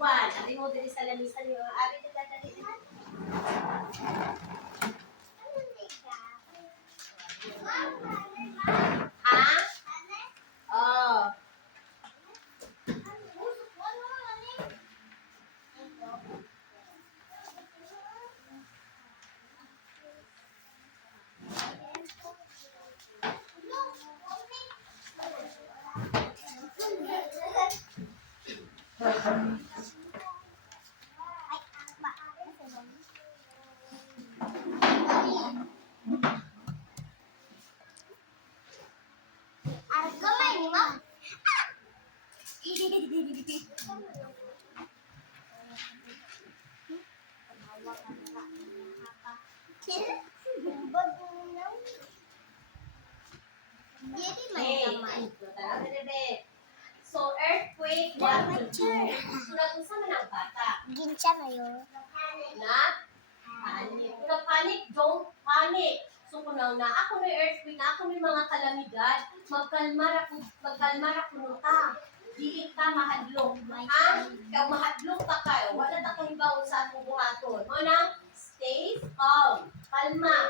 1. Ari mo diri sa lamisan niyo. Ari ka dali. Ha? Oh. So, earthquake, 1 to 2. Sunod sa manang bata. Gincha na yun. Na? Panic. Kung panic, don't panic. So, kung na ako na earthquake, na ako may mga kalamidad, magkalmar ako nung ta. Dili ta mahadlok. Ha? Kaya mahadlok pa kayo. Wala ta kahibaw sa atong buhaton. Mo na, stay calm. Kalma.